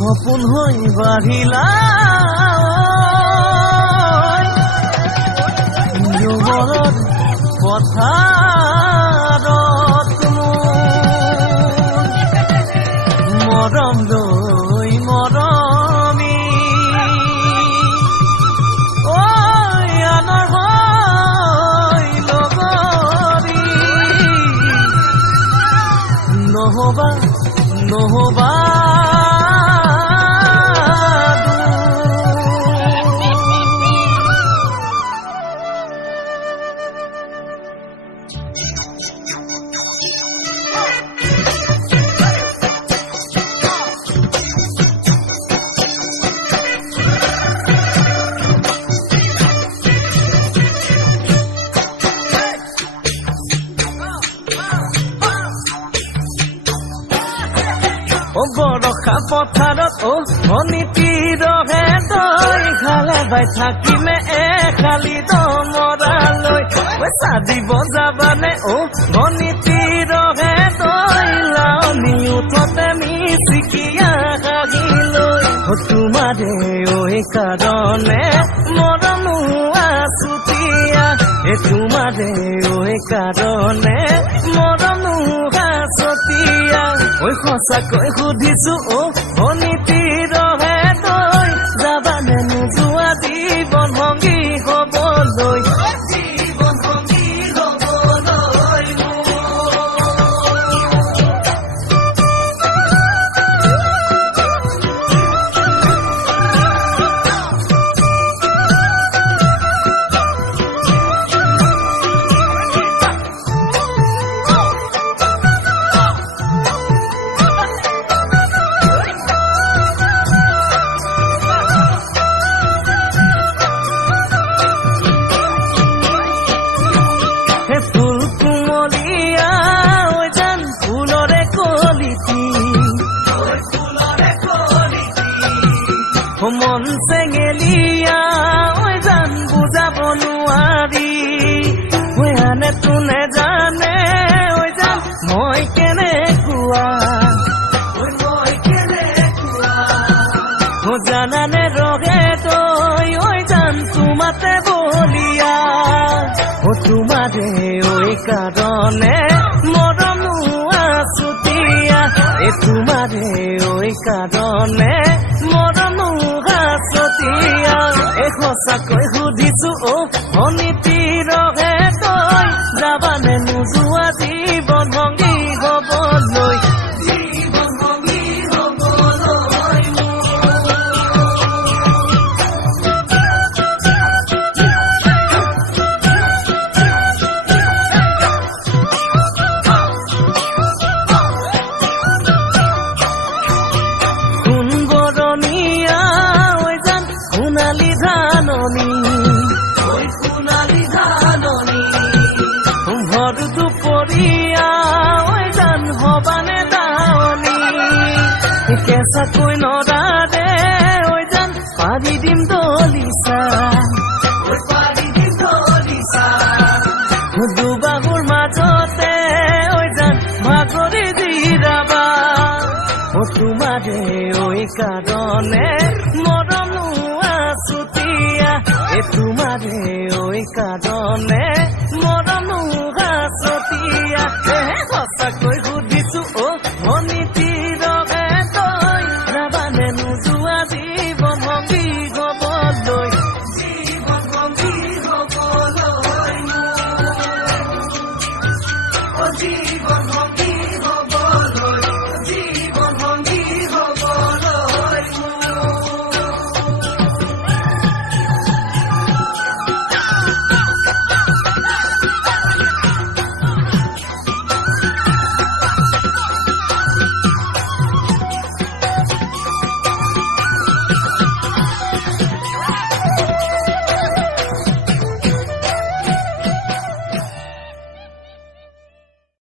সপোন হৈ বাঢ়িলা যুৱৰত পথাৰত মৰম লৈ মৰমী আনৰ হৈ লগৰী নহবা নহবা বৰষা পথাৰত অনিতিৰহে তই খালে বাই থাকিমে খালি দমৰালৈ চাদিব যাবানে অনিতিৰহে তই লাউনি উঠতে মিচিকিয়া হাগিলৈ তোমাৰে কাৰণে মৰমো আছুতীয়া তোমাৰে কাৰণে মৰমো আছুতীয়া সঁচাকৈ সুধিছো অনিতিৰহে তই যাবানে নোযোৱা জীৱন সংগী হবলৈ মন চেঙেলিয়া জান বুজাব নোৱাৰি আনে তোনে জানে জান মই কেনেকুৱা জানানে ৰগে তই জান তোমাতে বলিয়া তোমাৰে কাৰণে মৰমো আছুতীয়া তোমাৰে কাৰণে মৰমো আছুতীয়া সঁচাকৈ সুধিছো অনিতিৰহে তই যাবানে নোযোৱা জীৱন সংগী হবলৈ কেঁচাকৈ নৰাৰে জান পাৰি দিম দলিচা দুবাহুৰ মাজতে জান ভাগৰি জিৰাবা তোমাৰে কাৰণে মৰমো আছুতীয়া তোমাৰে কাৰণে মৰমো আছুতীয়া সঁচাকৈ সুধিছো